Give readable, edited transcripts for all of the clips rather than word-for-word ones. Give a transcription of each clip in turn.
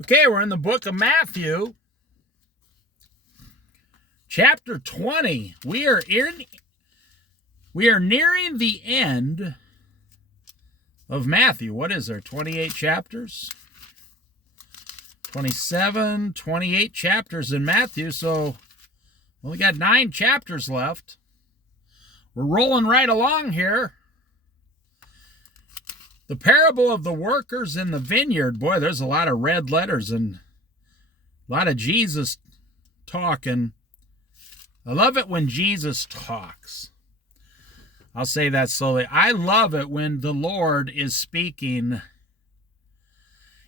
Okay, we're in the book of Matthew, chapter 20. We are nearing the end of Matthew. What is there? 28 chapters? 27, 28 chapters in Matthew, so we got 9 chapters left. We're rolling right along here. The parable of the workers in the vineyard. Boy, there's a lot of red letters and a lot of Jesus talking. I love it when Jesus talks. I'll say that slowly. I love it when the Lord is speaking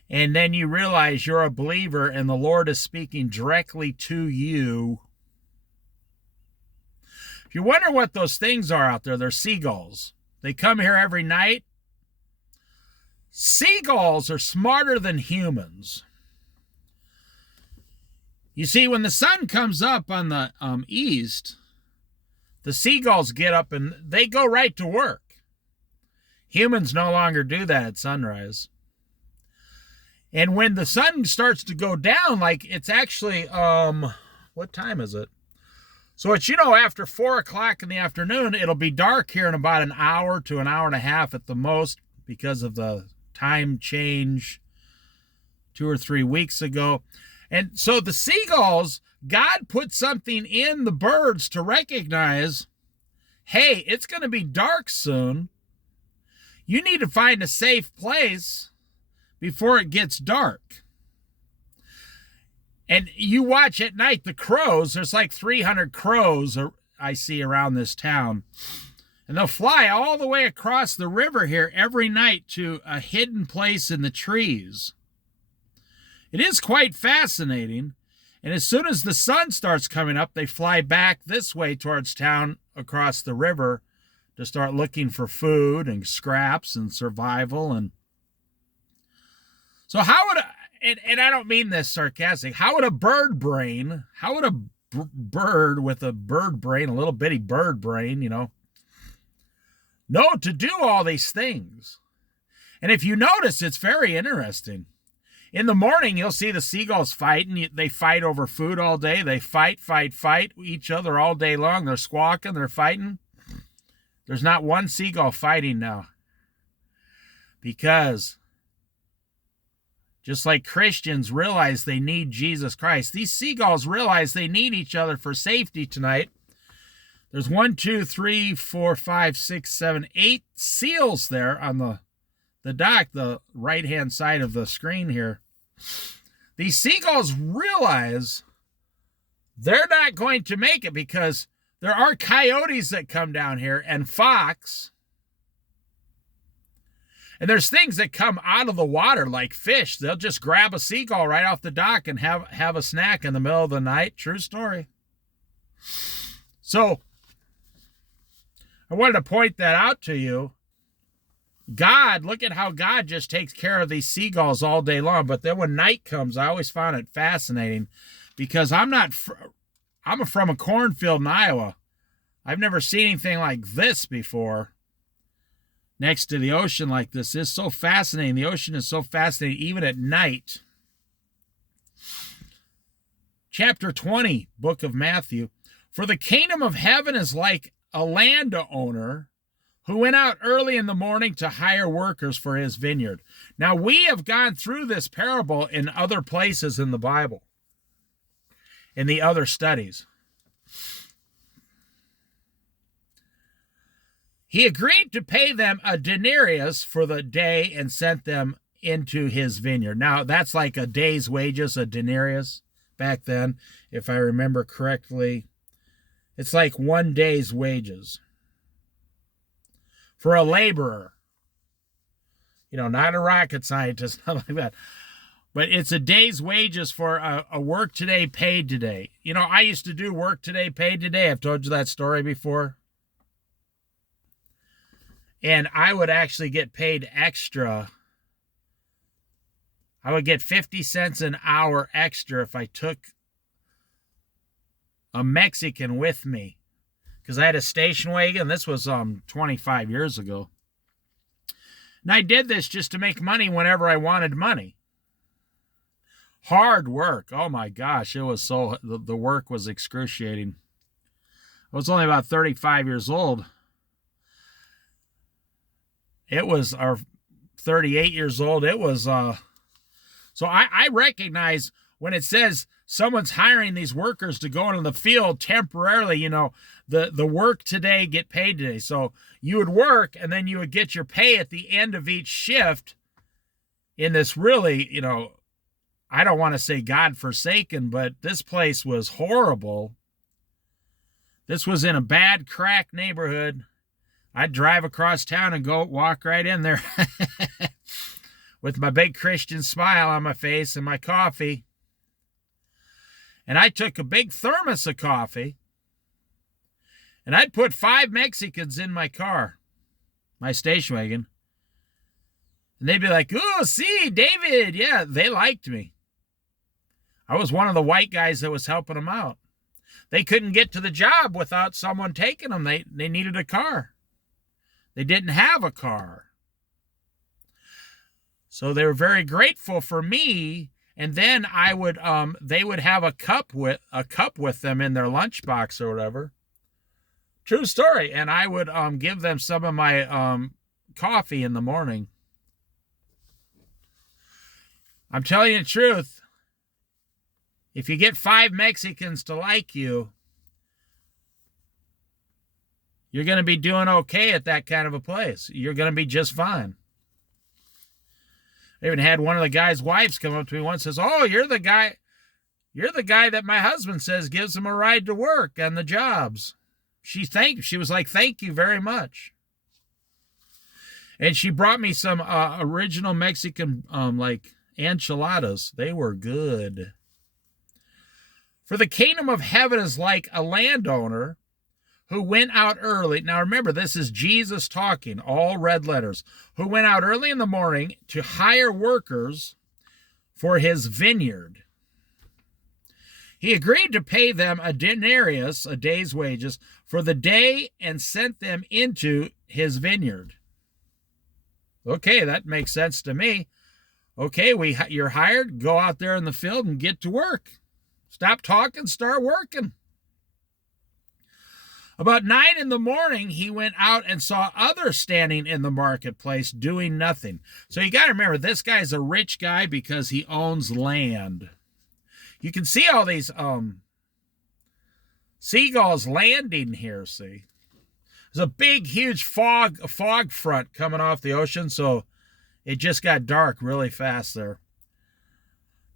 and then you realize you're a believer and the Lord is speaking directly to you. If you wonder what those things are out there, they're seagulls. They come here every night. Seagulls are smarter than humans. You see, when the sun comes up on the east, the seagulls get up and they go right to work. Humans no longer do that at sunrise. And when the sun starts to go down, like it's actually, what time is it? So it's, after 4 o'clock in the afternoon, it'll be dark here in about an hour to an hour and a half at the most because of the time change 2 or 3 weeks ago. And so the seagulls, God put something in the birds to recognize, hey, it's going to be dark soon. You need to find a safe place before it gets dark. And you watch at night the crows. There's like 300 crows I see around this town. And they'll fly all the way across the river here every night to a hidden place in the trees. It is quite fascinating. And as soon as the sun starts coming up, they fly back this way towards town across the river to start looking for food and scraps and survival. And so how would, and I don't mean this sarcastic, how would a bird with a bird brain, a little bitty bird brain, know to do all these things? And if you notice, it's very interesting. In the morning, you'll see the seagulls fighting. They fight over food all day. They fight each other all day long. They're squawking, they're fighting. There's not one seagull fighting now. Because just like Christians realize they need Jesus Christ, these seagulls realize they need each other for safety tonight. There's 1, 2, 3, 4, 5, 6, 7, 8 seals there on the dock, the right-hand side of the screen here. These seagulls realize they're not going to make it because there are coyotes that come down here and fox. And there's things that come out of the water like fish. They'll just grab a seagull right off the dock and have a snack in the middle of the night. True story. So I wanted to point that out to you. God, look at how God just takes care of these seagulls all day long. But then when night comes, I always found it fascinating because I'm from a cornfield in Iowa. I've never seen anything like this before. Next to the ocean like this is so fascinating. The ocean is so fascinating even at night. Chapter 20, book of Matthew. For the kingdom of heaven is like a landowner who went out early in the morning to hire workers for his vineyard. Now, we have gone through this parable in other places in the Bible, in the other studies. He agreed to pay them a denarius for the day and sent them into his vineyard. Now, that's like a day's wages, a denarius back then, if I remember correctly. It's like 1 day's wages for a laborer. Not a rocket scientist, not like that. But it's a day's wages for a work today, paid today. I used to do work today, paid today. I've told you that story before. And I would actually get paid extra. I would get 50 cents an hour extra if I took a Mexican with me. Because I had a station wagon. This was 25 years ago. And I did this just to make money whenever I wanted money. Hard work. Oh my gosh, it was so, the work was excruciating. I was only about 35 years old. It was, or 38 years old. It was, so I recognize when it says someone's hiring these workers to go into the field temporarily, you know, the work today, get paid today. So you would work and then you would get your pay at the end of each shift in this really, you know, I don't want to say God-forsaken, but this place was horrible. This was in a bad crack neighborhood. I'd drive across town and go walk right in there with my big Christian smile on my face and my coffee. And I took a big thermos of coffee, and I'd put 5 Mexicans in my car, my station wagon. And they'd be like, "Oh, see, David." Yeah, they liked me. I was one of the white guys that was helping them out. They couldn't get to the job without someone taking them. They needed a car. They didn't have a car. So they were very grateful for me. And then I would, they would have a cup with them in their lunchbox or whatever. True story. And I would give them some of my coffee in the morning. I'm telling you the truth. If you get 5 Mexicans to like you, you're going to be doing okay at that kind of a place. You're going to be just fine. I even had one of the guy's wives come up to me once and says, "Oh, you're the guy that my husband says gives him a ride to work on the jobs." She was like, "Thank you very much." And she brought me some original Mexican like enchiladas. They were good. For the kingdom of heaven is like a landowner who went out early. Now remember, this is Jesus talking, all red letters. Who went out early in the morning to hire workers for his vineyard. He agreed to pay them a denarius, a day's wages, for the day and sent them into his vineyard. Okay, that makes sense to me. Okay, you're hired. Go out there in the field and get to work. Stop talking, start working. About 9 in the morning, he went out and saw others standing in the marketplace doing nothing. So you got to remember, this guy's a rich guy because he owns land. You can see all these seagulls landing here, see? There's a big, huge fog front coming off the ocean, so it just got dark really fast there.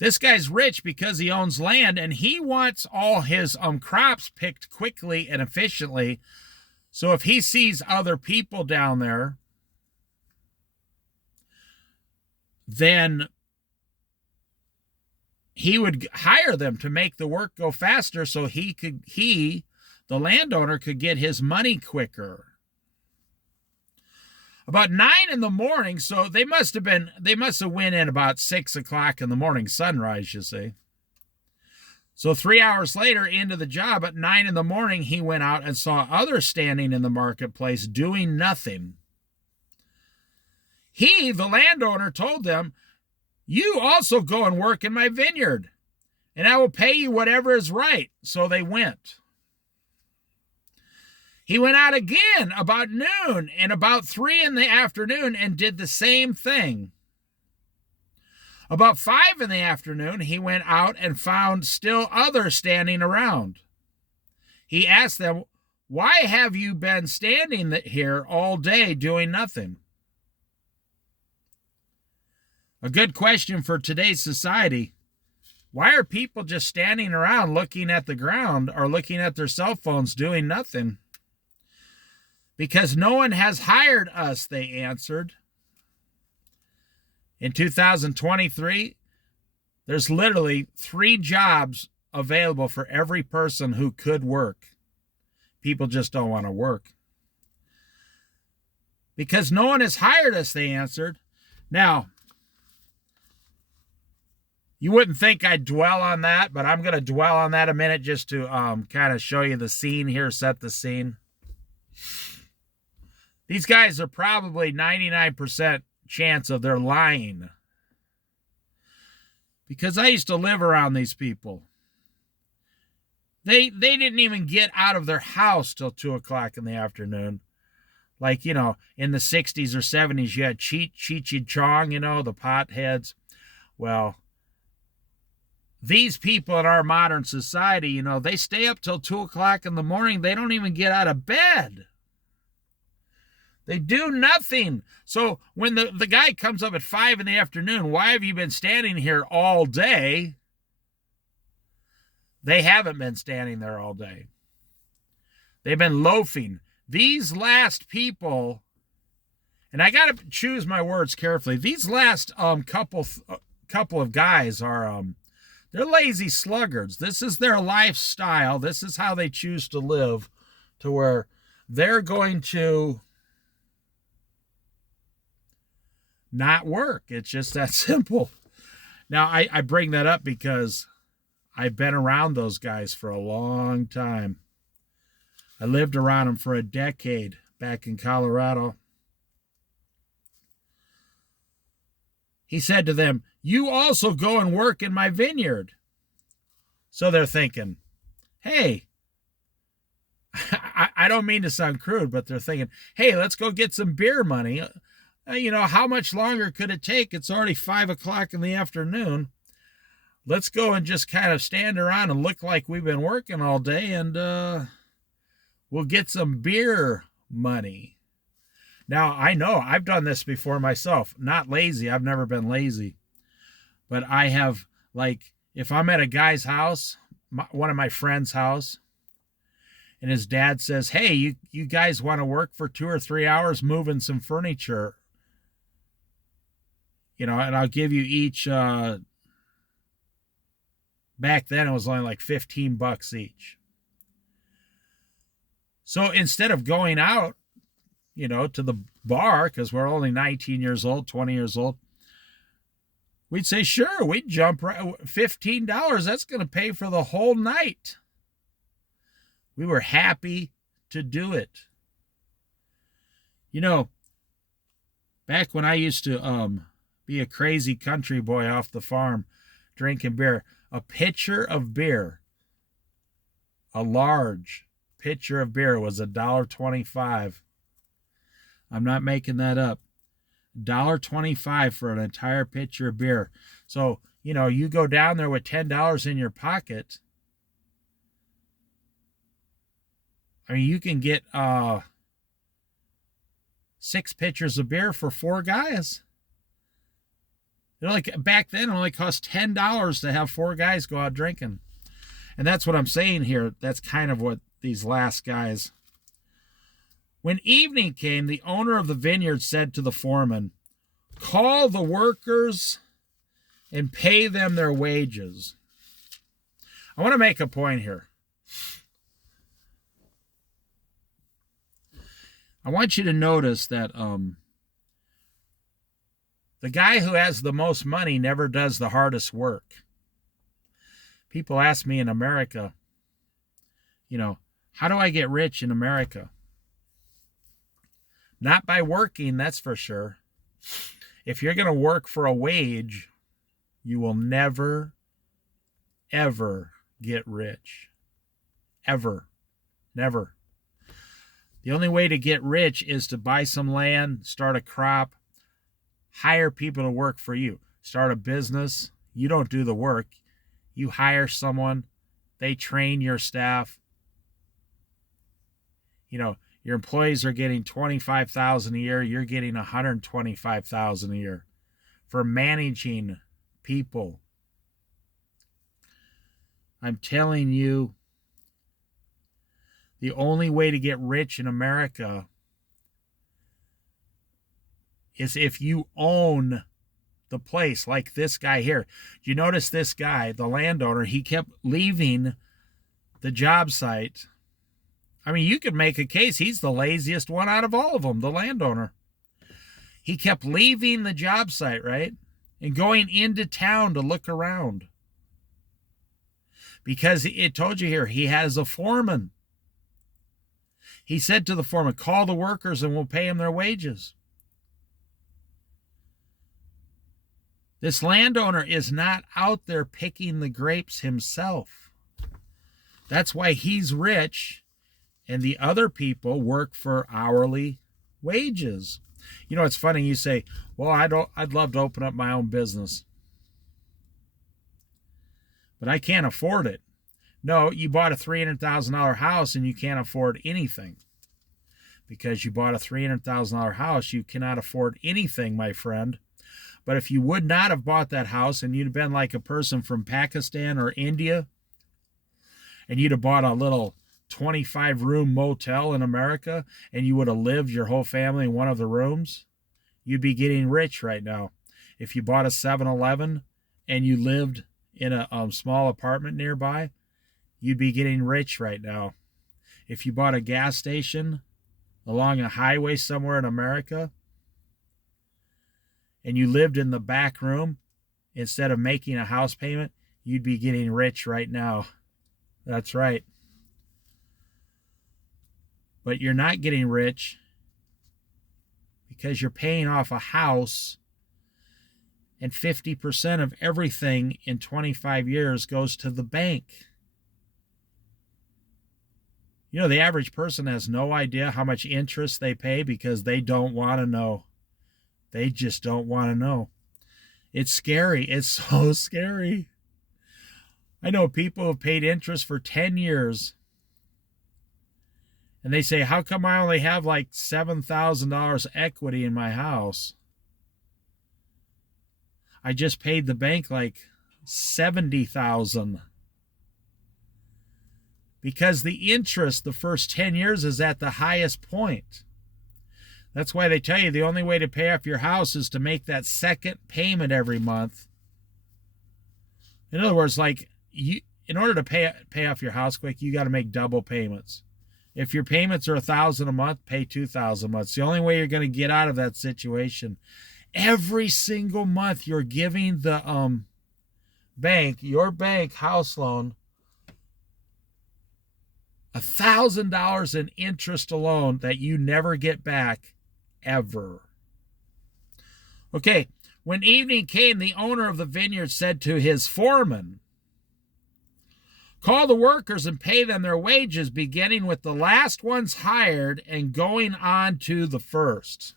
This guy's rich because he owns land, and he wants all his crops picked quickly and efficiently. So if he sees other people down there, then he would hire them to make the work go faster so the landowner, could get his money quicker. About 9 in the morning, so they must have went in about 6 o'clock in the morning, sunrise, you see. So 3 hours later into the job, at 9 in the morning, he went out and saw others standing in the marketplace doing nothing. He, the landowner, told them, "You also go and work in my vineyard, and I will pay you whatever is right." So they went. He went out again about noon and about 3 in the afternoon and did the same thing. About 5 in the afternoon, he went out and found still others standing around. He asked them, "Why have you been standing here all day doing nothing?" A good question for today's society. Why are people just standing around looking at the ground or looking at their cell phones doing nothing? "Because no one has hired us," they answered. In 2023, there's literally 3 jobs available for every person who could work. People just don't want to work. "Because no one has hired us," they answered. Now, you wouldn't think I'd dwell on that, but I'm going to dwell on that a minute just to kind of show you the scene here, set the scene. These guys are probably 99% chance of they're lying. because I used to live around these people. They didn't even get out of their house till 2 o'clock in the afternoon. Like, in the 60s or 70s, you had Cheech and Chong, the potheads. Well, these people in our modern society, they stay up till 2 o'clock in the morning. They don't even get out of bed. They do nothing. So when the guy comes up at 5 in the afternoon, why have you been standing here all day? They haven't been standing there all day. They've been loafing. These last people, and I got to choose my words carefully. These last couple of guys are they're lazy sluggards. This is their lifestyle. This is how they choose to live, to where they're going to not work. It's just that simple. Now, I bring that up because I've been around those guys for a long time. I lived around them for a decade back in Colorado. He said to them, "You also go and work in my vineyard." So they're thinking, hey, I don't mean to sound crude, but they're thinking, hey, let's go get some beer money. How much longer could it take? It's already 5 o'clock in the afternoon. Let's go and just kind of stand around and look like we've been working all day, and we'll get some beer money. Now, I know I've done this before myself. Not lazy. I've never been lazy. But I have, if I'm at a guy's house, one of my friend's house, and his dad says, hey, you guys want to work for 2 or 3 hours moving some furniture? And I'll give you each, back then it was only like $15 each. So instead of going out, to the bar, because we're only 19 years old, 20 years old, we'd say, sure, we'd jump right, $15, that's going to pay for the whole night. We were happy to do it. Back when I used to be a crazy country boy off the farm, drinking beer, a pitcher of beer, a large pitcher of beer, was $1.25. I'm not making that up. $1.25 for an entire pitcher of beer. So, you go down there with $10 in your pocket. I mean, you can get 6 pitchers of beer for 4 guys. Back then, it only cost $10 to have 4 guys go out drinking. And that's what I'm saying here. That's kind of what these last guys. When evening came, the owner of the vineyard said to the foreman, "Call the workers and pay them their wages." I want to make a point here. I want you to notice that the guy who has the most money never does the hardest work. People ask me in America, how do I get rich in America? Not by working, that's for sure. If you're going to work for a wage, you will never, ever get rich. Ever. Never. The only way to get rich is to buy some land, start a crop, hire people to work for you. Start a business. You don't do the work. You hire someone. They train your staff. Your employees are getting $25,000 a year. You're getting $125,000 a year for managing people. I'm telling you, the only way to get rich in America is if you own the place, like this guy here. You notice this guy, the landowner, he kept leaving the job site. I mean, you could make a case he's the laziest one out of all of them, the landowner. He kept leaving the job site, right? And going into town to look around. Because it told you here, he has a foreman. He said to the foreman, call the workers and we'll pay them their wages. This landowner is not out there picking the grapes himself. That's why he's rich and the other people work for hourly wages. You know, it's funny you say, well, I'd love to open up my own business, but I can't afford it. No, you bought a $300,000 house and you can't afford anything. Because you bought a $300,000 house, you cannot afford anything, my friend. But if you would not have bought that house and you'd have been like a person from Pakistan or India, and you'd have bought a little 25-room motel in America, and you would have lived your whole family in one of the rooms, you'd be getting rich right now. If you bought a 7-Eleven and you lived in a small apartment nearby, you'd be getting rich right now. If you bought a gas station along a highway somewhere in America, and you lived in the back room instead of making a house payment, you'd be getting rich right now. That's right. But you're not getting rich because you're paying off a house, and 50% of everything in 25 years goes to the bank. You know, the average person has no idea how much interest they pay because they don't want to know. They just don't want to know. It's scary. It's so scary. I know people who have paid interest for 10 years. And they say, how come I only have like $7,000 equity in my house? I just paid the bank like $70,000. Because the interest the first 10 years is at the highest point. That's why they tell you the only way to pay off your house is to make that second payment every month. In other words, like in order to pay off your house quick, you got to make double payments. If your payments are $1,000 a month, pay $2,000 a month. It's the only way you're going to get out of that situation. Every single month, you're giving the bank, your bank house loan, $1,000 in interest alone that you never get back ever. Okay, when evening came, the owner of the vineyard said to his foreman, call the workers and pay them their wages, beginning with the last ones hired and going on to the first.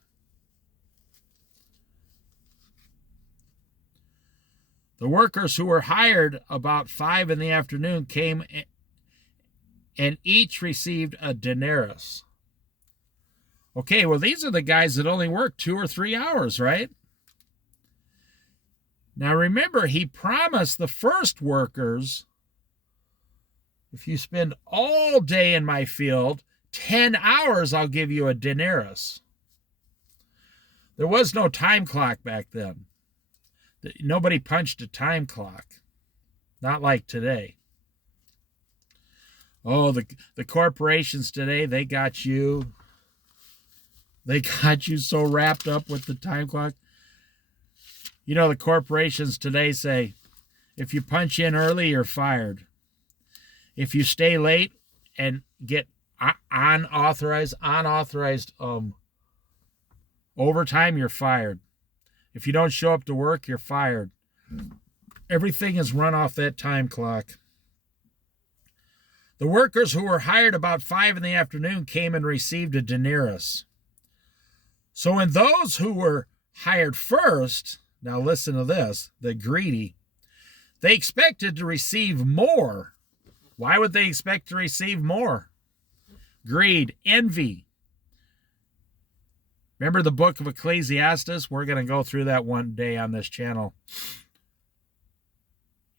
The workers who were hired about 5 p.m. came and each received a denarius. Okay, well, these are the guys that only work 2 or 3 hours, right? Now remember, he promised the first workers, if you spend all day in my field, 10 hours, I'll give you a denarius. There was no time clock back then. Nobody punched a time clock. Not like today. Oh, the corporations today, they got you so wrapped up with the time clock. You know, the corporations today say, if you punch in early, you're fired. If you stay late and get unauthorized overtime, you're fired. If you don't show up to work, you're fired. Everything is run off that time clock. The workers who were hired about 5 p.m. came and received a denarius. So when those who were hired first, now listen to this, the greedy, they expected to receive more. Why would they expect to receive more? Greed, envy. Remember the book of Ecclesiastes? We're going to go through that one day on this channel.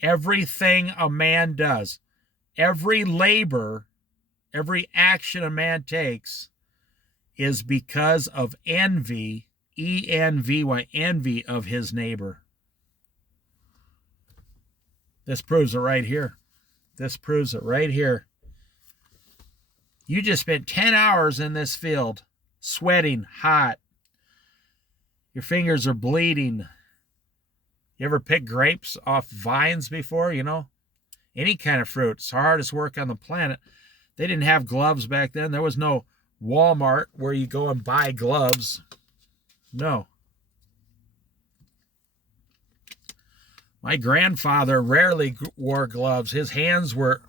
Everything a man does, every labor, every action a man takes is because of envy, E-N-V-Y, envy of his neighbor. This proves it right here. This proves it right here. You just spent 10 hours in this field, sweating, hot. Your fingers are bleeding. You ever pick grapes off vines before, you know? Any kind of fruit. It's the hardest work on the planet. They didn't have gloves back then. There was no Walmart where you go and buy gloves. No. My grandfather rarely wore gloves. His hands were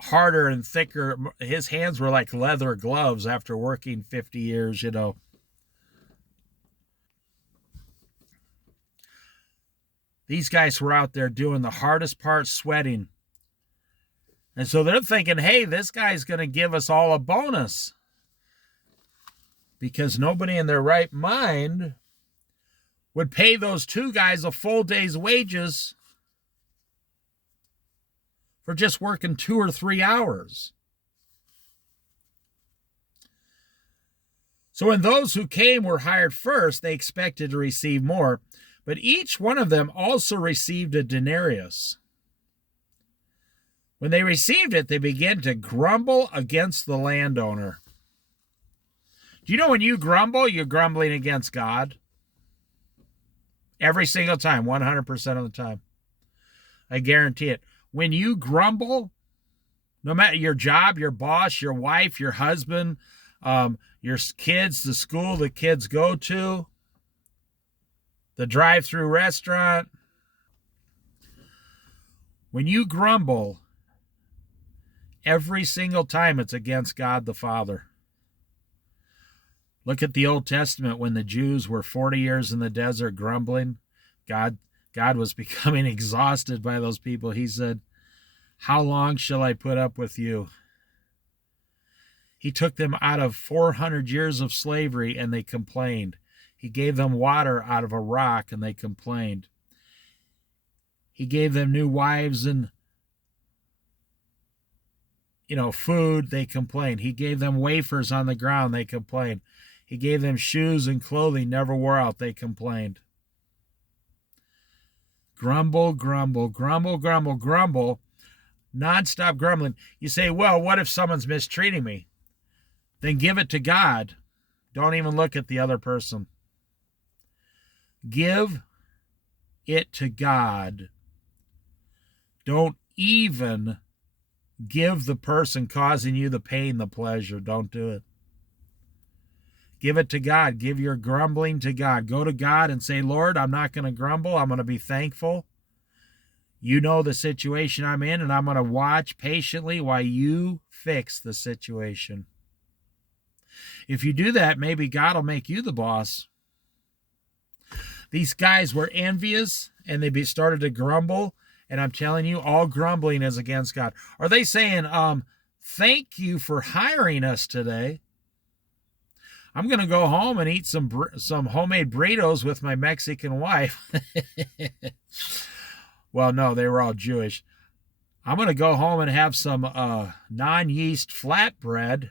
harder and thicker. His hands were like leather gloves after working 50 years, you know. These guys were out there doing the hardest part, sweating. And so they're thinking, hey, this guy's going to give us all a bonus. Because nobody in their right mind would pay those two guys a full day's wages for just working 2 or 3 hours. So when those who came were hired first, they expected to receive more, but each one of them also received a denarius. When they received it, they began to grumble against the landowner. Do you know when you grumble, you're grumbling against God? Every single time, 100% of the time. I guarantee it. When you grumble, no matter your job, your boss, your wife, your husband, your kids, the school the kids go to, the drive-through restaurant, when you grumble, every single time it's against God the Father. Look at the Old Testament when the Jews were 40 years in the desert grumbling. God was becoming exhausted by those people. He said, how long shall I put up with you? He took them out of 400 years of slavery and they complained. He gave them water out of a rock and they complained. He gave them new wives and food, they complained. He gave them wafers on the ground, they complained. He gave them shoes and clothing, never wore out, they complained. Grumble, grumble, grumble, grumble, grumble, nonstop grumbling. You say, well, what if someone's mistreating me? Then give it to God. Don't even look at the other person. Give it to God. Don't even give the person causing you the pain the pleasure. Don't do it. Give it to God. Give your grumbling to God. Go to God and say, Lord, I'm not going to grumble. I'm going to be thankful. You know the situation I'm in, and I'm going to watch patiently while you fix the situation. If you do that, maybe God will make you the boss. These guys were envious, and they started to grumble. And I'm telling you, all grumbling is against God. Are they saying, thank you for hiring us today? I'm going to go home and eat some homemade burritos with my Mexican wife. Well, no, they were all Jewish. I'm going to go home and have some non-yeast flatbread,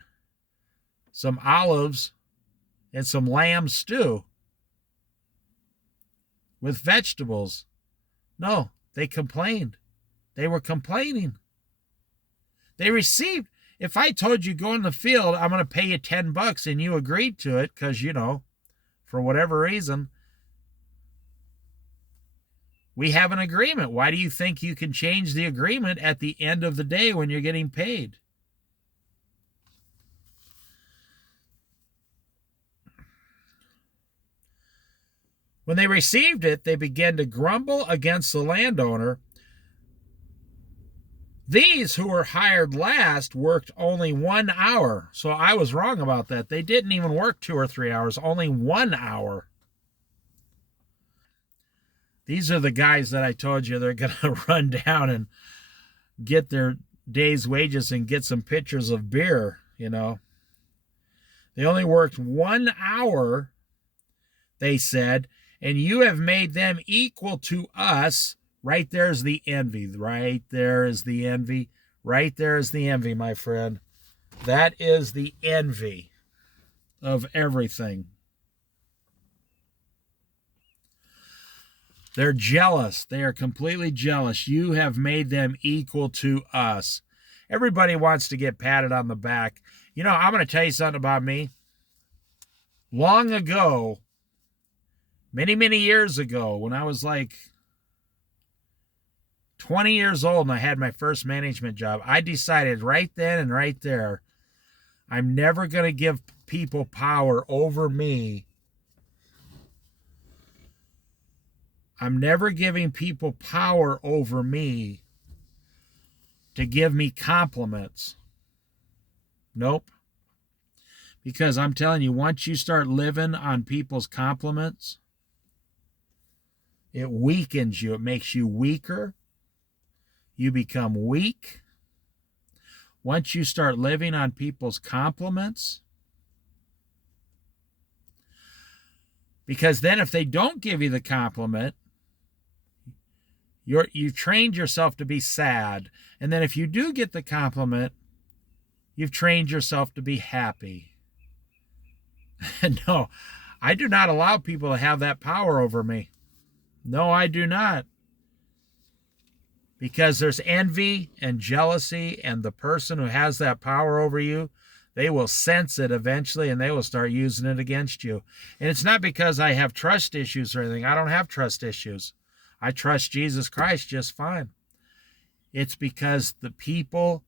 some olives, and some lamb stew with vegetables. No, they complained. They were complaining. They received. If I told you go in the field, I'm going to pay you $10 and you agreed to it because, for whatever reason, we have an agreement. Why do you think you can change the agreement at the end of the day when you're getting paid? When they received it, they began to grumble against the landowner. These who were hired last worked only 1 hour. So I was wrong about that. They didn't even work 2 or 3 hours, only 1 hour. These are the guys that I told you they're going to run down and get their day's wages and get some pitchers of beer, They only worked 1 hour, they said, and you have made them equal to us. Right there's the envy. Right there is the envy. Right there is the envy, my friend. That is the envy of everything. They're jealous. They are completely jealous. You have made them equal to us. Everybody wants to get patted on the back. I'm going to tell you something about me. Long ago, many, many years ago, when I was like 20 years old and I had my first management job, I decided right then and right there, I'm never going to give people power over me. I'm never giving people power over me to give me compliments. Nope. Because I'm telling you, once you start living on people's compliments, it weakens you. It makes you weaker. You become weak. Once you start living on people's compliments, because then if they don't give you the compliment, you've trained yourself to be sad. And then if you do get the compliment, you've trained yourself to be happy. No, I do not allow people to have that power over me. No, I do not. Because there's envy and jealousy, and the person who has that power over you, they will sense it eventually and they will start using it against you. And it's not because I have trust issues or anything. I don't have trust issues. I trust Jesus Christ just fine. It's because the people,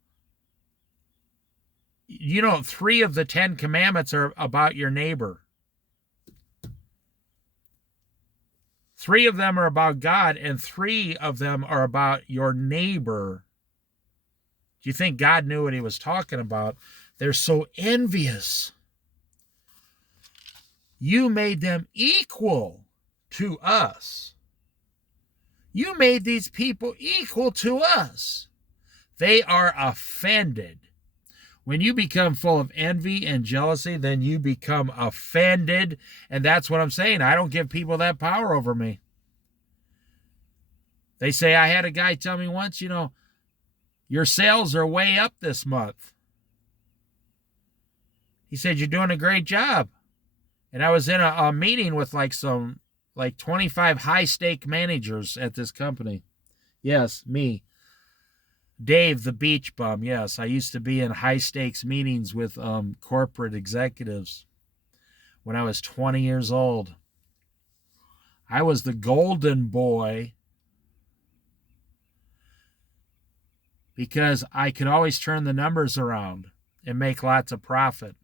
3 of the 10 commandments are about your neighbor. 3 of them are about God, and 3 of them are about your neighbor. Do you think God knew what he was talking about? They're so envious. You made them equal to us. You made these people equal to us. They are offended. When you become full of envy and jealousy, then you become offended. And that's what I'm saying. I don't give people that power over me. They say, I had a guy tell me once, your sales are way up this month. He said, you're doing a great job. And I was in a meeting with like 25 high-stake managers at this company. Yes, me. Dave, the beach bum. Yes, I used to be in high-stakes meetings with corporate executives when I was 20 years old. I was the golden boy because I could always turn the numbers around and make lots of profit.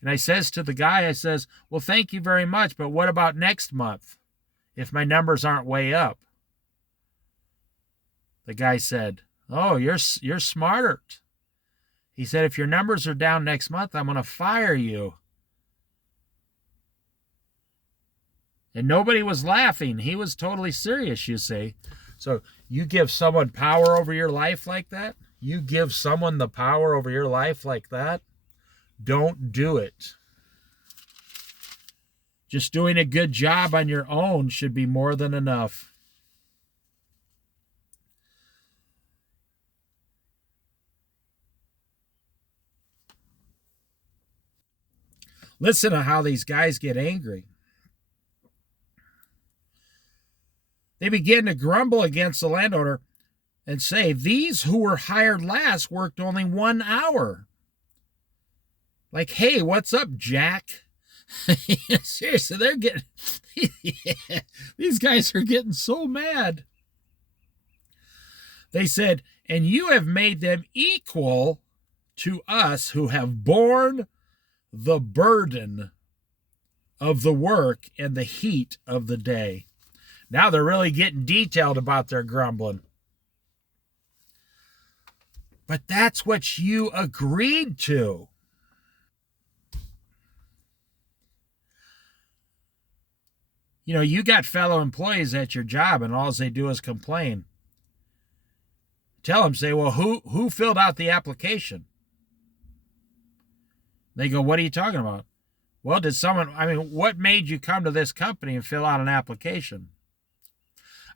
And I says to the guy, well, thank you very much, but what about next month if my numbers aren't way up? The guy said, oh, you're smarter. He said, if your numbers are down next month, I'm going to fire you. And nobody was laughing. He was totally serious, you see. So you give someone power over your life like that? You give someone the power over your life like that? Don't do it. Just doing a good job on your own should be more than enough. Listen to how these guys get angry. They begin to grumble against the landowner and say, these who were hired last worked only 1 hour. Like, hey, what's up, Jack? Seriously, they're getting... yeah, these guys are getting so mad. They said, and you have made them equal to us who have borne the burden of the work and the heat of the day. Now they're really getting detailed about their grumbling. But that's what you agreed to. You got fellow employees at your job and all they do is complain. Tell them, say, well, who filled out the application? They go, what are you talking about? Well, what made you come to this company and fill out an application?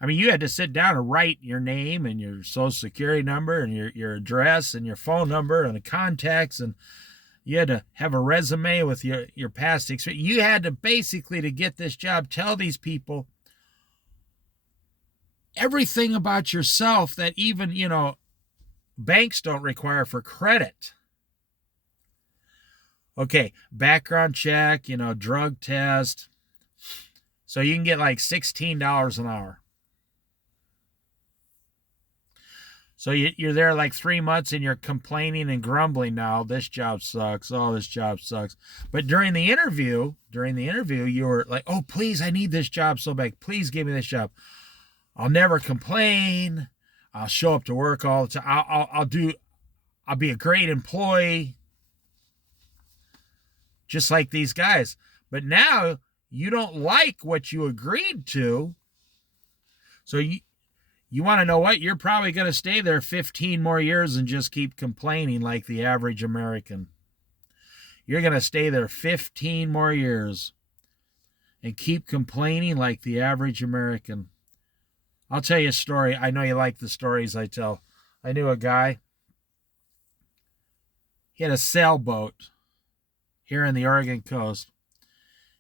You had to sit down and write your name and your social security number and your address and your phone number and the contacts, and you had to have a resume with your past experience. You had to basically, to get this job, tell these people everything about yourself that even, banks don't require for credit. Okay, background check, drug test. So you can get like $16 an hour. So you're there like 3 months and you're complaining and grumbling now. This job sucks. Oh, this job sucks. But during the interview, you were like, oh, please, I need this job so bad. Please give me this job. I'll never complain. I'll show up to work all the time. I'll be a great employee. Just like these guys. But now you don't like what you agreed to. So you want to know what? You're probably going to stay there 15 more years and just keep complaining like the average American. You're going to stay there 15 more years and keep complaining like the average American. I'll tell you a story. I know you like the stories I tell. I knew a guy. He had a sailboat here in the Oregon coast.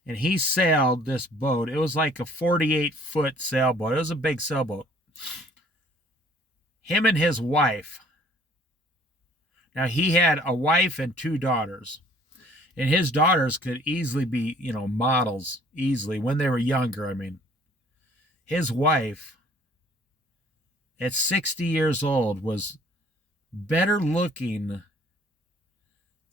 And he sailed this boat. It was like a 48-foot sailboat. It was a big sailboat. Him and his wife. Now, he had a wife and 2 daughters. And his daughters could easily be, models, easily, when they were younger, I mean. His wife, at 60 years old, was better looking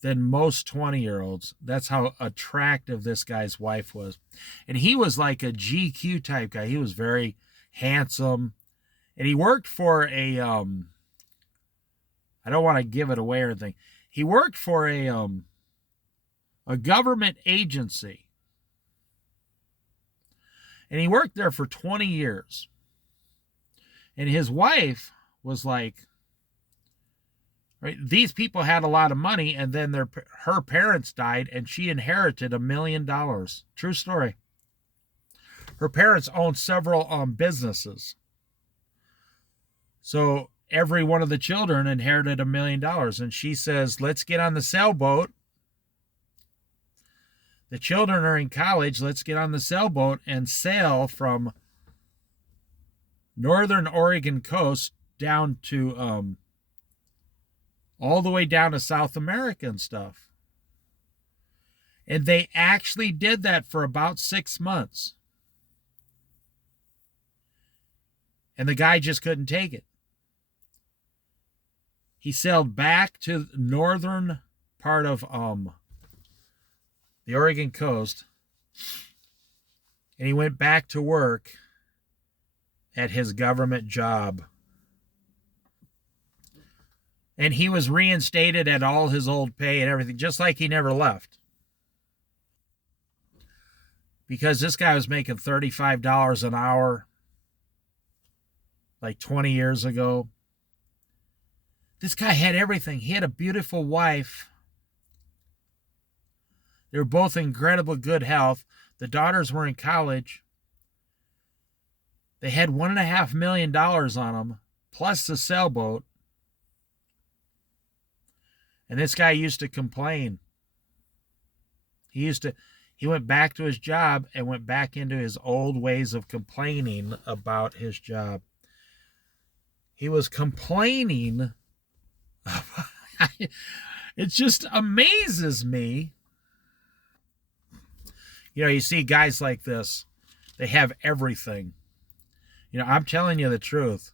than most 20-year-olds. That's how attractive this guy's wife was. And he was like a GQ type guy. He was very handsome. And he worked for a, I don't want to give it away or anything. He worked for a government agency. And he worked there for 20 years. And his wife was like, right, these people had a lot of money, and then her parents died, and she inherited $1 million. True story. Her parents owned several businesses. So every one of the children inherited $1 million. And she says, let's get on the sailboat. The children are in college. Let's get on the sailboat and sail from northern Oregon coast down to all the way down to South America and stuff. And they actually did that for about 6 months. And the guy just couldn't take it. He sailed back to the northern part of the Oregon coast, and he went back to work at his government job. And he was reinstated at all his old pay and everything, just like he never left. Because this guy was making $35 an hour like 20 years ago. This guy had everything. He had a beautiful wife. They were both in incredible good health. The daughters were in college. They had $1.5 million on them, plus the sailboat. And this guy used to complain. He went back to his job and went back into his old ways of complaining about his job. He was complaining. It just amazes me. You see guys like this, they have everything. I'm telling you the truth.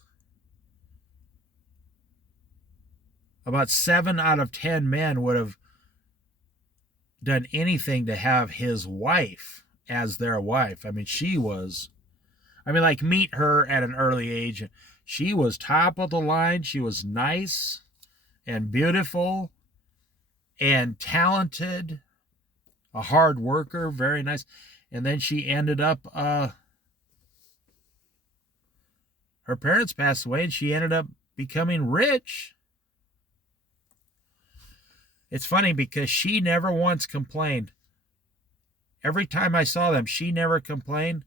About 7 out of 10 men would have done anything to have his wife as their wife. I mean, meet her at an early age. She was top of the line. She was nice and beautiful and talented, a hard worker, very nice. And then she ended up, her parents passed away, and she ended up becoming rich. It's funny because she never once complained. Every time I saw them, she never complained,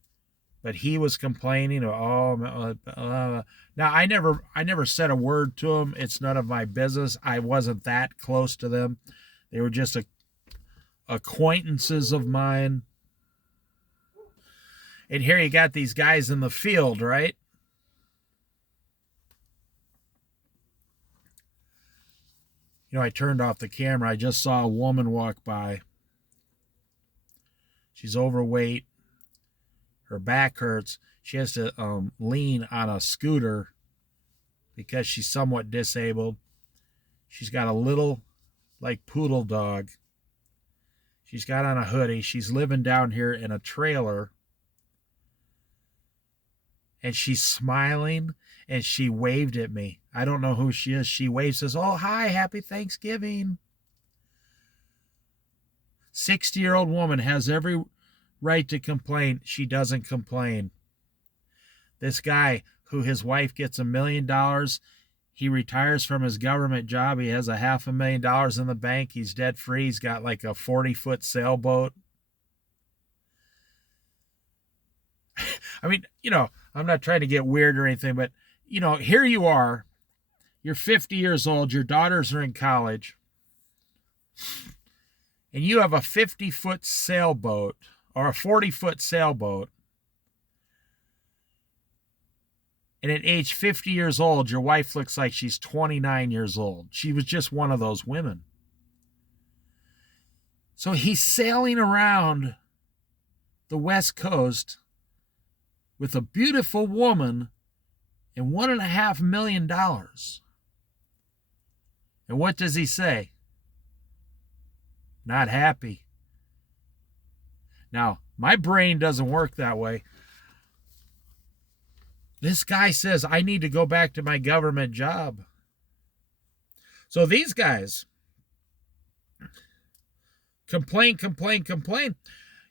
but he was complaining. Now I never said a word to him. It's none of my business. I wasn't that close to them. They were just acquaintances of mine. And here you got these guys in the field, right? I turned off the camera. I just saw a woman walk by. She's overweight. Her back hurts. She has to lean on a scooter because she's somewhat disabled. She's got a little, like, poodle dog. She's got on a hoodie. She's living down here in a trailer. And she's smiling, and she waved at me. I don't know who she is. She waves, says, "Oh, hi, happy Thanksgiving." 60-year-old woman has every right to complain. She doesn't complain. This guy, who his wife gets $1 million, he retires from his government job. He has $500,000 in the bank. He's debt free. He's got like a 40-foot sailboat. I mean, I'm not trying to get weird or anything, but, here you are. You're 50 years old. Your daughters are in college. And you have a 50-foot sailboat or a 40-foot sailboat. And at age 50 years old, your wife looks like she's 29 years old. She was just one of those women. So he's sailing around the West Coast with a beautiful woman and $1.5 million. And what does he say? Not happy. Now, my brain doesn't work that way. This guy says, I need to go back to my government job. So these guys complain.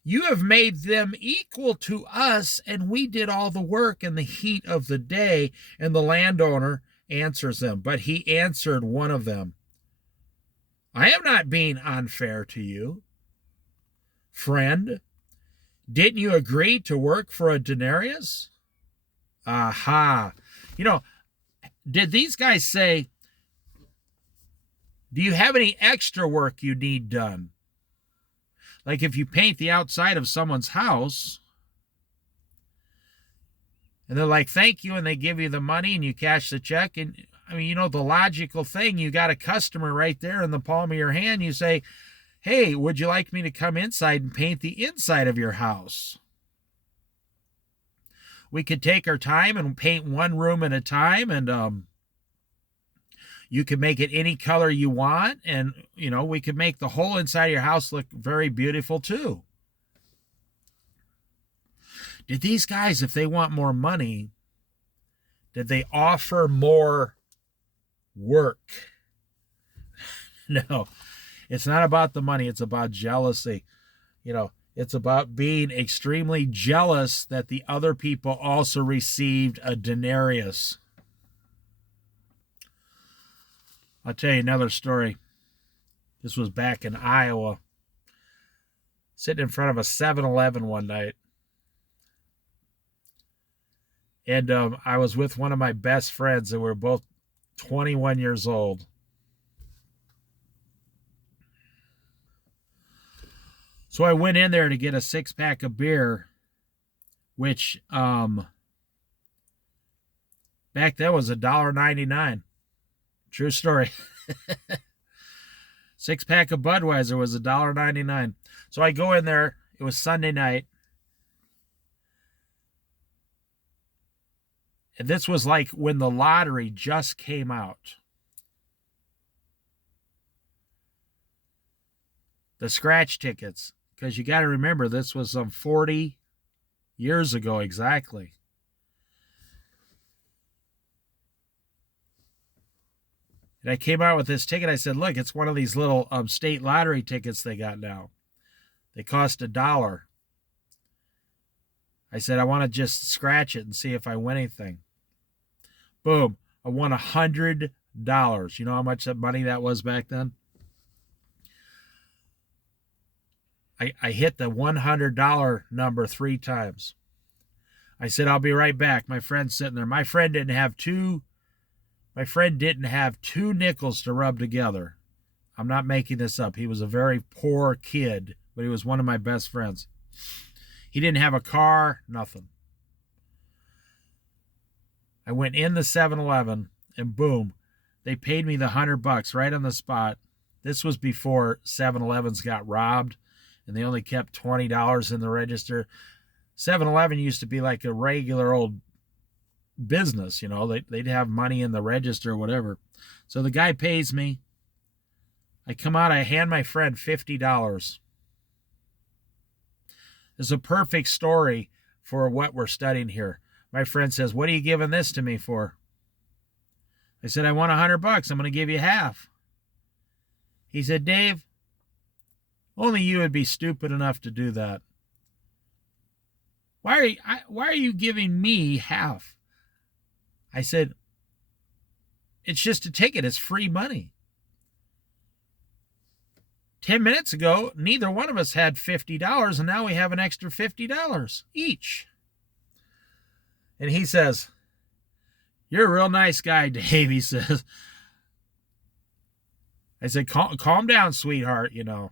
You have made them equal to us, and we did all the work in the heat of the day. And the landowner answers them. But he answered one of them, I am not being unfair to you, friend. Didn't you agree to work for a denarius? Aha. Did these guys say, do you have any extra work you need done? Like if you paint the outside of someone's house, and they're like, thank you, and they give you the money and you cash the check. And the logical thing, you got a customer right there in the palm of your hand. You say, hey, would you like me to come inside and paint the inside of your house? We could take our time and paint one room at a time, and you can make it any color you want, and we could make the whole inside of your house look very beautiful too. Did these guys, if they want more money, did they offer more work? No, it's not about the money. It's about jealousy. It's about being extremely jealous that the other people also received a denarius. I'll tell you another story. This was back in Iowa. Sitting in front of a 7-Eleven one night. And I was with one of my best friends, and we were both 21 years old. So I went in there to get a 6-pack of beer, which back then was $1.99. True story. 6-pack of Budweiser was $1.99. So I go in there. It was Sunday night. And this was like when the lottery just came out. The scratch tickets. Because you got to remember, this was some 40 years ago exactly. And I came out with this ticket. I said, look, it's one of these little state lottery tickets they got now. They cost $1. I said, I want to just scratch it and see if I win anything. Boom. I won $100. You know how much money that was back then? I hit the $100 number 3 times. I said, I'll be right back. My friend's sitting there. My friend didn't have two nickels to rub together. I'm not making this up. He was a very poor kid, but he was one of my best friends. He didn't have a car, nothing. I went in the 7-Eleven, and boom, they paid me the $100 right on the spot. This was before 7-Elevens got robbed, and they only kept $20 in the register. 7-Eleven used to be like a regular old business, you know, they'd have money in the register or whatever. So the guy pays me. I come out, I hand my friend $50. This is a perfect story for what we're studying here. My friend says, "What are you giving this to me for?" I said, "I want $100. I'm going to give you half." He said, "Dave, only you would be stupid enough to do that. Why are you giving me half?" I said, "It's just a ticket. It's free money. 10 minutes ago, neither one of us had $50, and now we have an extra $50 each." And he says, "You're a real nice guy, Dave," he says. I said, calm down, sweetheart, you know.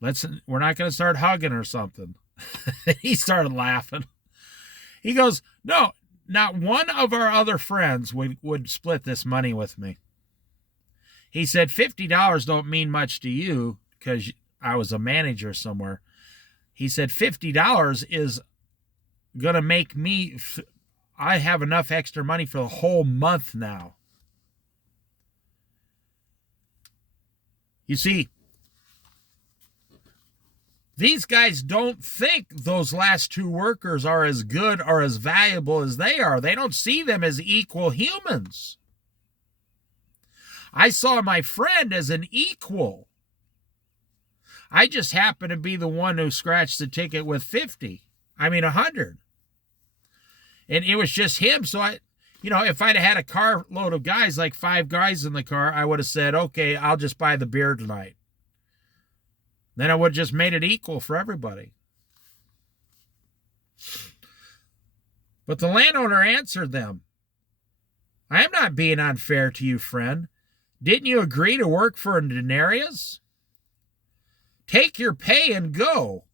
We're not going to start hugging or something." He started laughing. He goes, "No, not one of our other friends would split this money with me." He said, $50 don't mean much to you because I was a manager somewhere. He said, $50 is going to make me, I have enough extra money for the whole month now. You see, these guys don't think those last two workers are as good or as valuable as they are. They don't see them as equal humans. I saw my friend as an equal. I just happened to be the one who scratched the ticket with 100. And it was just him. So if I'd had a car load of guys, like 5 guys in the car, I would have said, "Okay, I'll just buy the beer tonight." Then I would have just made it equal for everybody. But the landowner answered them, "I am not being unfair to you, friend. Didn't you agree to work for a denarius? Take your pay and go.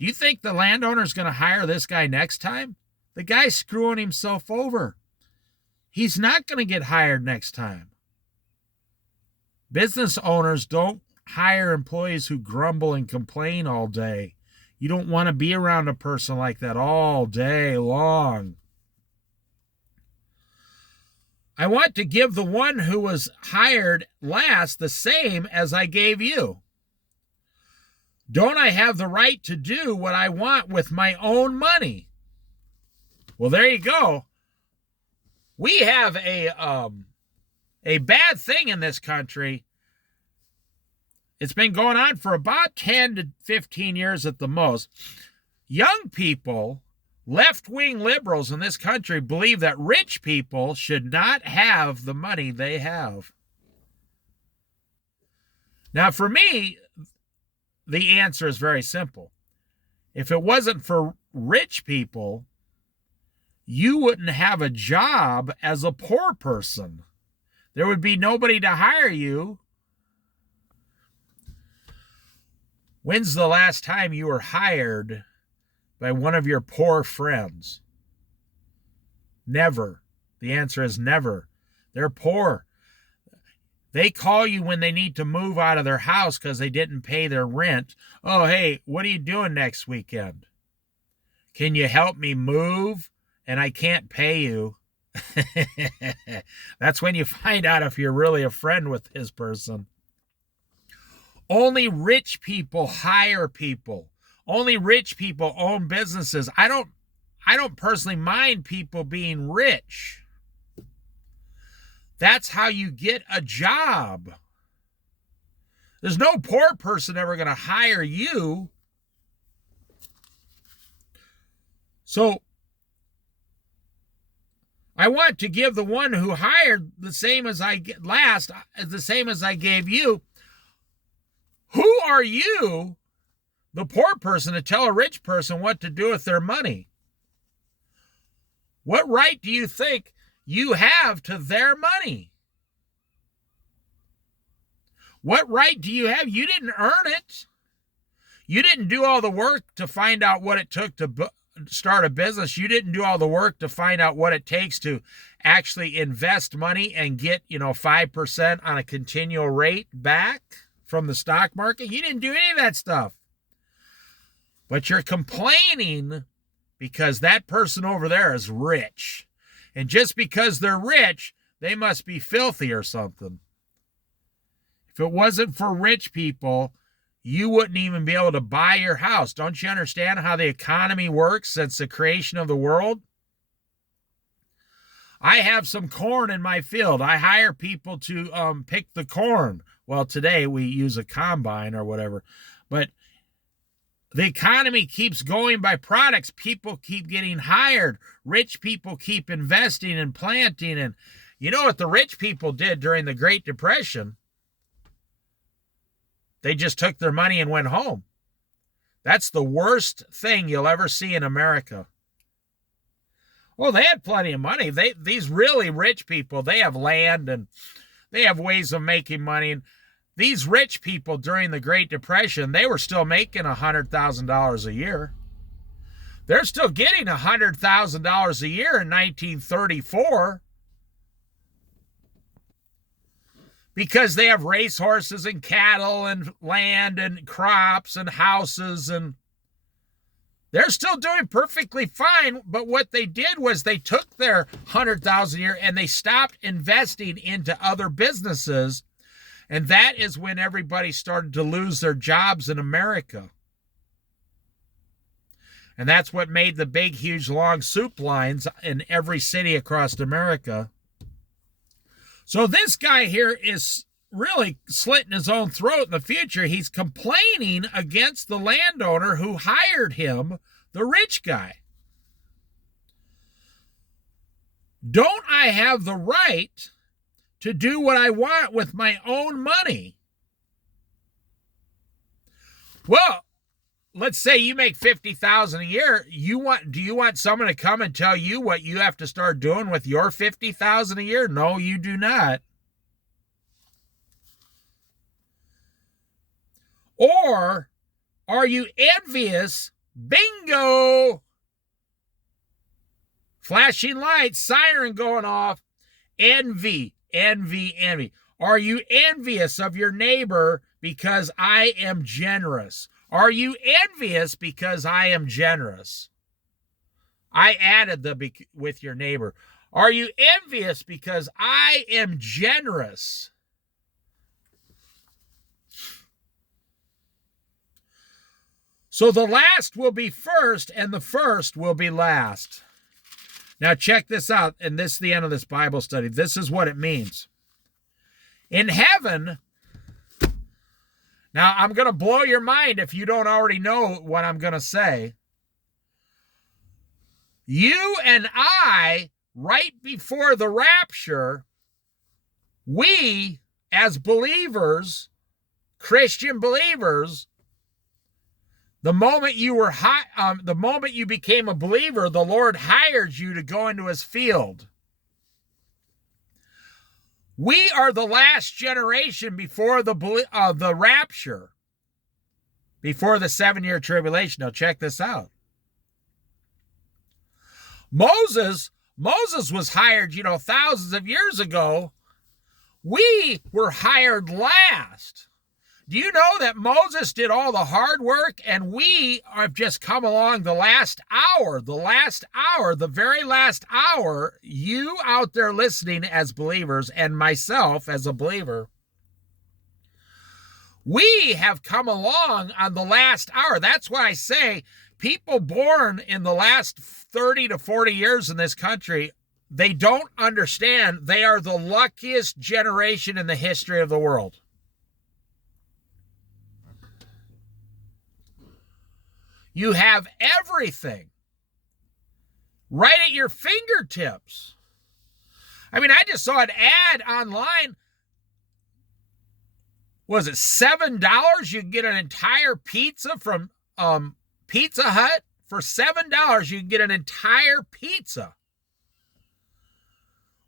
Do you think the landowner's going to hire this guy next time? The guy's screwing himself over. He's not going to get hired next time." Business owners don't hire employees who grumble and complain all day. You don't want to be around a person like that all day long. I want to give the one who was hired last the same as I gave you. Don't I have the right to do what I want with my own money? Well, there you go. We have a bad thing in this country. It's been going on for about 10 to 15 years at the most. Young people, left-wing liberals in this country, believe that rich people should not have the money they have. Now, for me, the answer is very simple. If it wasn't for rich people, you wouldn't have a job as a poor person. There would be nobody to hire you. When's the last time you were hired by one of your poor friends? Never. The answer is never. They're poor. They call you when they need to move out of their house because they didn't pay their rent. "Oh, hey, what are you doing next weekend? Can you help me move? And I can't pay you." That's when you find out if you're really a friend with this person. Only rich people hire people. Only rich people own businesses. I don't personally mind people being rich. That's how you get a job. There's no poor person ever going to hire you. So I want to give the one who hired the same as I gave you. Who are you, the poor person, to tell a rich person what to do with their money? What right do you think you have to their money? What right do you have? You didn't earn it. You didn't do all the work to find out what it took to start a business. You didn't do all the work to find out what it takes to actually invest money and get, 5% on a continual rate back from the stock market. You didn't do any of that stuff. But you're complaining because that person over there is rich. And just because they're rich, they must be filthy or something. If it wasn't for rich people, you wouldn't even be able to buy your house. Don't you understand how the economy works since the creation of the world? I have some corn in my field. I hire people to pick the corn. Well, today we use a combine or whatever. But the economy keeps going by products. People keep getting hired. Rich people keep investing and planting. And you know what the rich people did during the Great Depression? They just took their money and went home. That's the worst thing you'll ever see in America. Well, they had plenty of money. These really rich people, they have land and they have ways of making money. And these rich people during the Great Depression, they were still making $100,000 a year. They're still getting $100,000 a year in 1934 because they have racehorses and cattle and land and crops and houses, and they're still doing perfectly fine. But what they did was they took their $100,000 a year and they stopped investing into other businesses. And that is when everybody started to lose their jobs in America. And that's what made the big, huge, long soup lines in every city across America. So this guy here is really slitting his own throat in the future. He's complaining against the landowner who hired him, the rich guy. Don't I have the right to do what I want with my own money? Well, let's say you make $50,000 a year. Do you want someone to come and tell you what you have to start doing with your $50,000 a year? No, you do not. Or are you envious? Bingo! Flashing lights, siren going off. Envy, envy, envy. Are you envious of your neighbor because I am generous? Are you envious because I am generous? I added the with your neighbor. Are you envious because I am generous? So the last will be first and the first will be last. Now check this out, and this is the end of this Bible study. This is what it means. In heaven, now I'm going to blow your mind if you don't already know what I'm going to say. You and I, right before the rapture, we as believers, Christian believers, the moment you became a believer, the Lord hired you to go into his field. We are the last generation before the rapture, before the 7-year tribulation. Now check this out. Moses was hired, thousands of years ago. We were hired last. Do you know that Moses did all the hard work and we have just come along the last hour, the very last hour, you out there listening as believers and myself as a believer, we have come along on the last hour. That's why I say people born in the last 30 to 40 years in this country, they don't understand they are the luckiest generation in the history of the world. You have everything right at your fingertips. I mean, I just saw an ad online. Was it $7? You can get an entire pizza from Pizza Hut. For $7, you can get an entire pizza.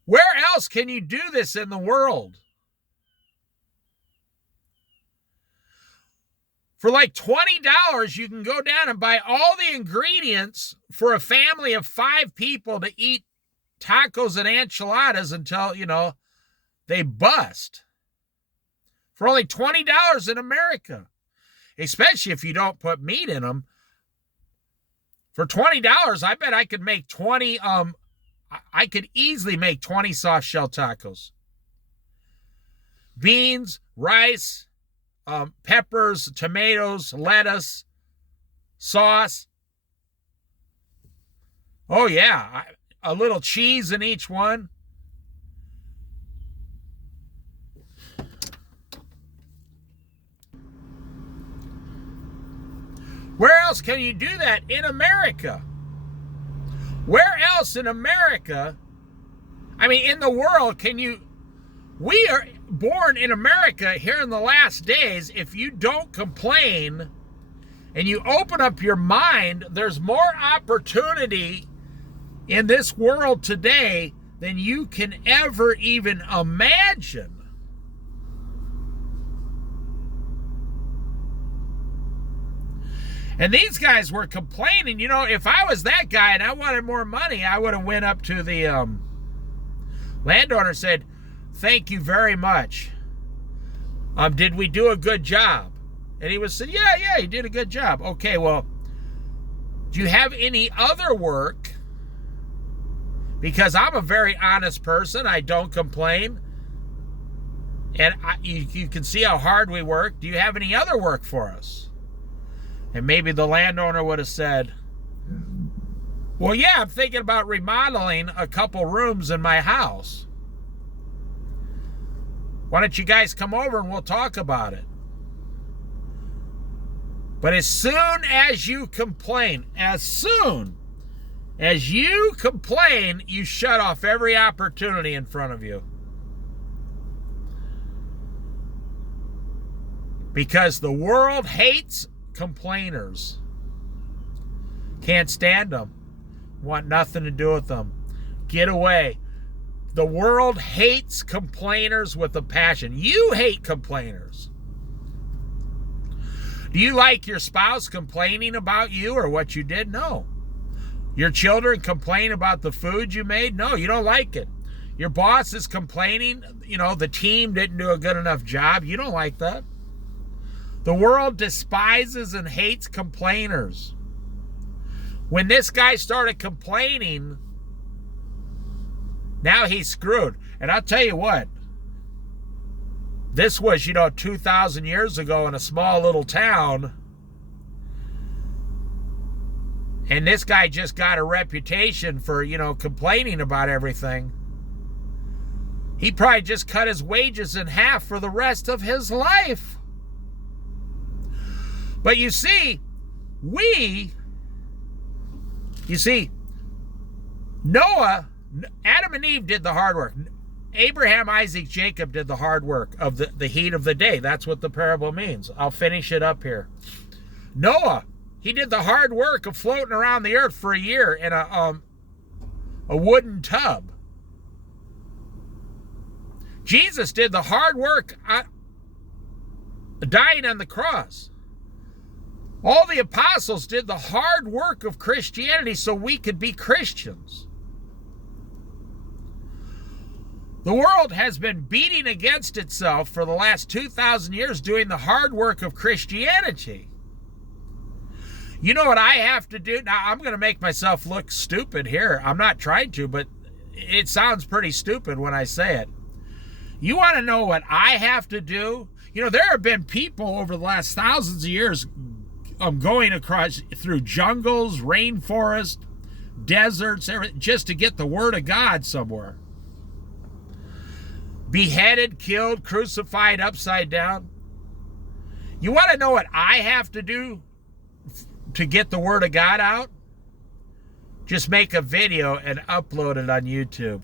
Where else can you do this in the world? For like $20, you can go down and buy all the ingredients for a family of 5 people to eat tacos and enchiladas until, they bust. For only $20 in America. Especially if you don't put meat in them. For $20, I bet I could make 20 I could easily make 20 soft shell tacos. Beans, rice, peppers, tomatoes, lettuce, sauce. Oh, yeah. A little cheese in each one. Where else can you do that in America? Where else in America, I mean, in the world, can you... We are born in America here in the last days. If you don't complain and you open up your mind, there's more opportunity in this world today than you can ever even imagine. And these guys were complaining. You know, if I was that guy and I wanted more money, I would have went up to the landowner and said, "Thank you very much. Did we do a good job?" And he would say, yeah, you did a good job. Okay, well, do you have any other work? Because I'm a very honest person. I don't complain. And you can see how hard we work. Do you have any other work for us? And maybe the landowner would have said, "Well, yeah, I'm thinking about remodeling a couple rooms in my house. Why don't you guys come over and we'll talk about it?" But as soon as you complain, you shut off every opportunity in front of you. Because the world hates complainers. Can't stand them. Want nothing to do with them. Get away. The world hates complainers with a passion. You hate complainers. Do you like your spouse complaining about you or what you did? No. Your children complain about the food you made? No, you don't like it. Your boss is complaining, you know, the team didn't do a good enough job. You don't like that. The world despises and hates complainers. When this guy started complaining, now he's screwed. And I'll tell you what, this was, 2,000 years ago in a small little town. And this guy just got a reputation for, complaining about everything. He probably just cut his wages in half for the rest of his life. But you see, Noah, Adam and Eve did the hard work. Abraham, Isaac, Jacob did the hard work of the heat of the day. That's what the parable means. I'll finish it up here. Noah, he did the hard work of floating around the earth for a year in a wooden tub. Jesus did the hard work dying on the cross. All the apostles did the hard work of Christianity so we could be Christians. The world has been beating against itself for the last 2,000 years doing the hard work of Christianity. You know what I have to do? Now, I'm going to make myself look stupid here. I'm not trying to, but it sounds pretty stupid when I say it. You want to know what I have to do? There have been people over the last thousands of years going across through jungles, rainforests, deserts, everything, just to get the word of God somewhere. Beheaded, killed, crucified, upside down. You want to know what I have to do to get the word of God out? Just make a video and upload it on YouTube.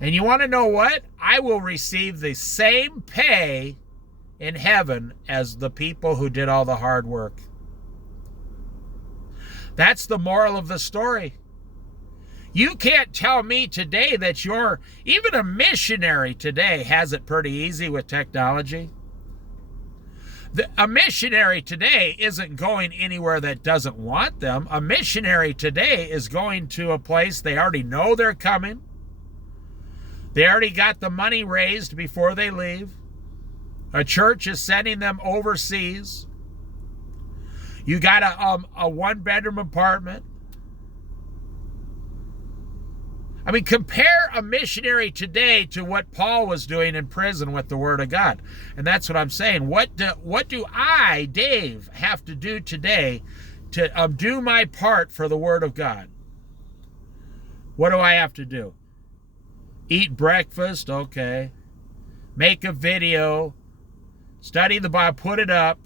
And you want to know what? I will receive the same pay in heaven as the people who did all the hard work. That's the moral of the story. You can't tell me today that even a missionary today has it pretty easy with technology. A missionary today isn't going anywhere that doesn't want them. A missionary today is going to a place they already know they're coming. They already got the money raised before they leave. A church is sending them overseas. You got a one-bedroom apartment. I mean, compare a missionary today to what Paul was doing in prison with the Word of God. And that's what I'm saying. What do I, Dave, have to do today to do my part for the Word of God? What do I have to do? Eat breakfast, okay. Make a video. Study the Bible, put it up.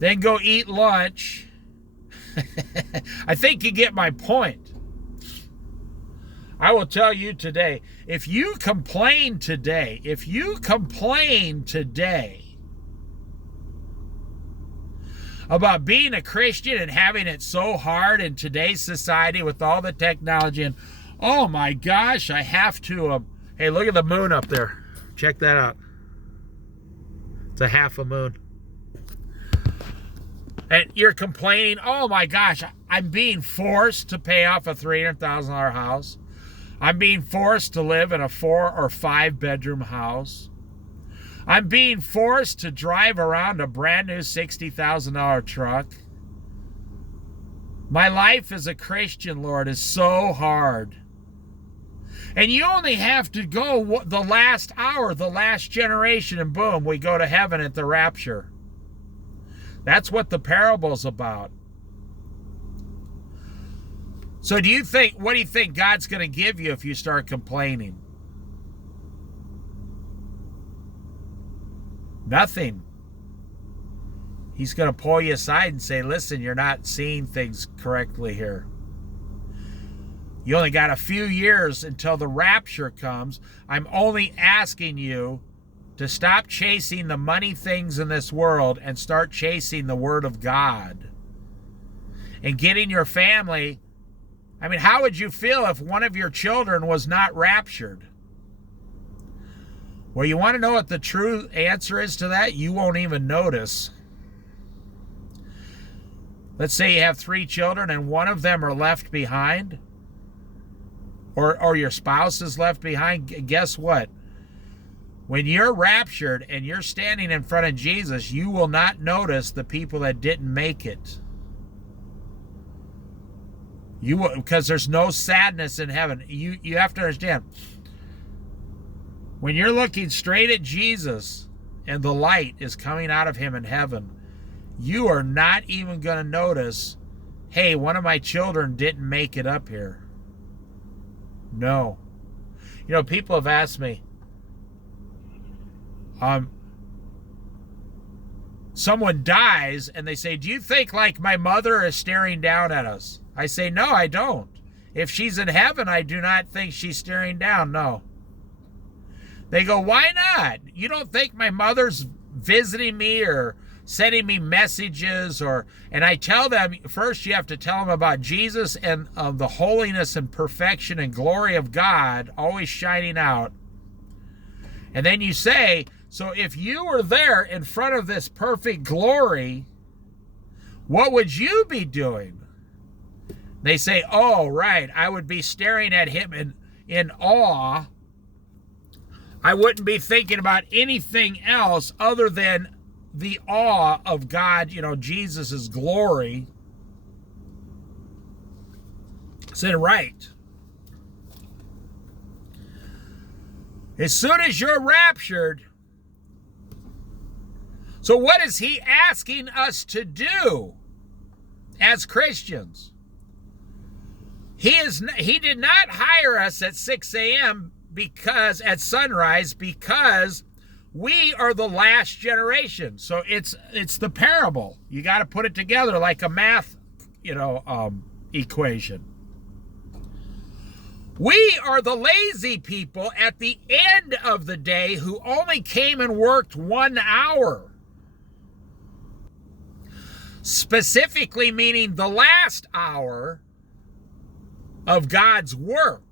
Then go eat lunch. I think you get my point. I will tell you today, if you complain today about being a Christian and having it so hard in today's society with all the technology and, oh my gosh, I have to, hey, look at the moon up there. Check that out. It's a half a moon. And you're complaining, oh my gosh, I'm being forced to pay off a $300,000 house. I'm being forced to live in a 4 or 5 bedroom house. I'm being forced to drive around a brand new $60,000 truck. My life as a Christian, Lord, is so hard. And you only have to go the last hour, the last generation, and boom, we go to heaven at the rapture. That's what the parable's about. So what do you think God's going to give you if you start complaining? Nothing. He's going to pull you aside and say, listen, you're not seeing things correctly here. You only got a few years until the rapture comes. I'm only asking you to stop chasing the money things in this world and start chasing the Word of God. And getting your family. I mean, how would you feel if one of your children was not raptured? Well, you want to know what the true answer is to that? You won't even notice. Let's say you have 3 children and one of them are left behind, or your spouse is left behind. Guess what? When you're raptured and you're standing in front of Jesus, you will not notice the people that didn't make it. You will, because there's no sadness in heaven. You have to understand, when you're looking straight at Jesus and the light is coming out of him in heaven, you are not even going to notice, hey, one of my children didn't make it up here. No. You know, people have asked me, someone dies and they say, do you think like my mother is staring down at us? I say, no, I don't. If she's in heaven, I do not think she's staring down. No. They go, why not? You don't think my mother's visiting me or sending me messages? And I tell them, first you have to tell them about Jesus and the holiness and perfection and glory of God always shining out. And then you say, so if you were there in front of this perfect glory, what would you be doing? They say, oh, right, I would be staring at him in awe. I wouldn't be thinking about anything else other than the awe of God, Jesus' glory. I said, right. As soon as you're raptured, so what is he asking us to do as Christians? He did not hire us at 6 a.m. at sunrise because we are the last generation. So it's the parable. You got to put it together like a math, equation. We are the lazy people at the end of the day who only came and worked 1 hour. Specifically meaning the last hour of God's work.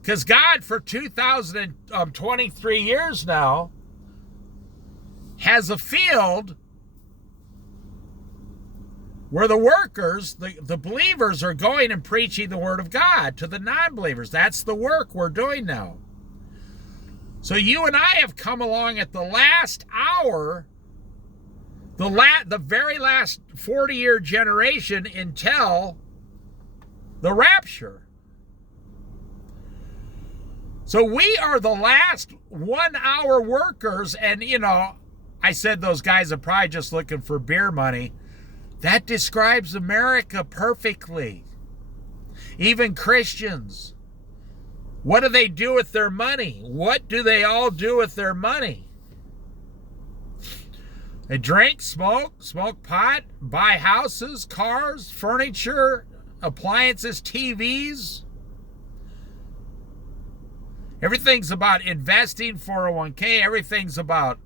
Because God, for 2023 years now, has a field where the workers, the believers, are going and preaching the Word of God to the non-believers. That's the work we're doing now. So you and I have come along at the last hour, the very last 40-year generation until the rapture. So we are the last 1 hour workers. And, you know, I said those guys are probably just looking for beer money. That describes America perfectly. Even Christians. What do they do with their money? What do they all do with their money? They drink, smoke pot, buy houses, cars, furniture, appliances, TVs. Everything's about investing, 401k. Everything's about,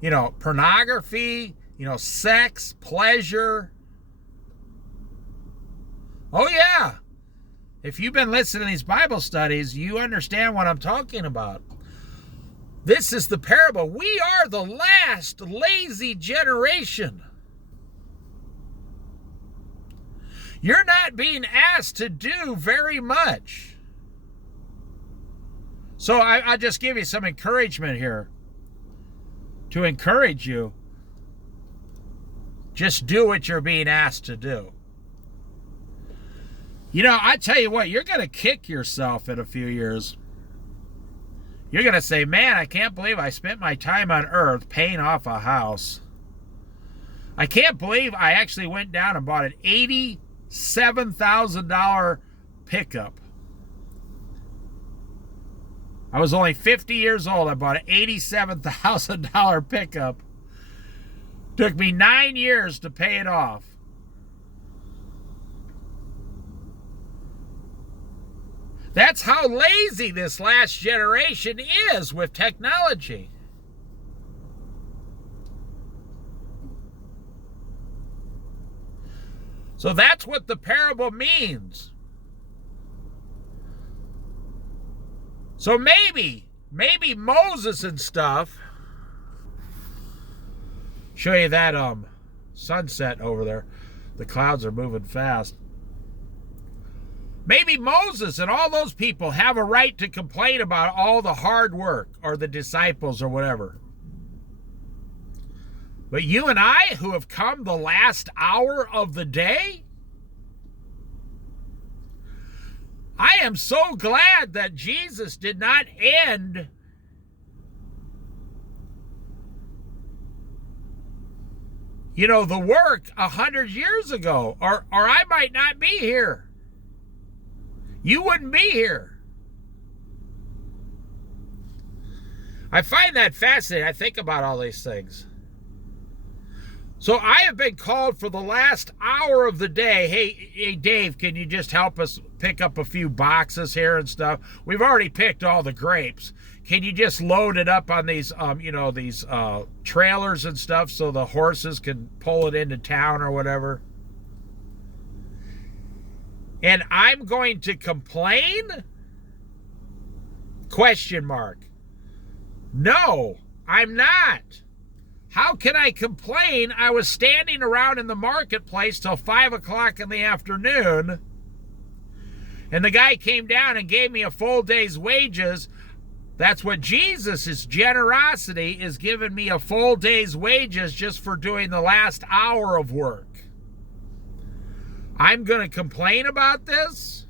you know, pornography, you know, sex, pleasure. Oh, yeah. If you've been listening to these Bible studies, you understand what I'm talking about. This is the parable. We are the last lazy generation. You're not being asked to do very much. So I'll just give you some encouragement here. To encourage you, just do what you're being asked to do. You know, I tell you what, you're going to kick yourself in a few years. You're going to say, man, I can't believe I spent my time on earth paying off a house. I can't believe I actually went down and bought an $87,000 pickup. I was only 50 years old. I bought an $87,000 pickup. Took me 9 years to pay it off. That's how lazy this last generation is with technology. So that's what the parable means. So maybe Moses and stuff. Show you that sunset over there. The clouds are moving fast. Maybe Moses and all those people have a right to complain about all the hard work, or the disciples or whatever. But you and I, who have come the last hour of the day, I am so glad that Jesus did not end the work 100 years ago, or I might not be here. You wouldn't be here. I find that fascinating. I think about all these things. So I have been called for the last hour of the day. Hey, Dave, can you just help us pick up a few boxes here and stuff? We've already picked all the grapes. Can you just load it up on these, these trailers and stuff so the horses can pull it into town or whatever? And I'm going to complain? Question mark. No, I'm not. How can I complain? I was standing around in the marketplace till 5 o'clock in the afternoon, and the guy came down and gave me a full day's wages. That's what Jesus' generosity is, giving me a full day's wages just for doing the last hour of work. I'm going to complain about this?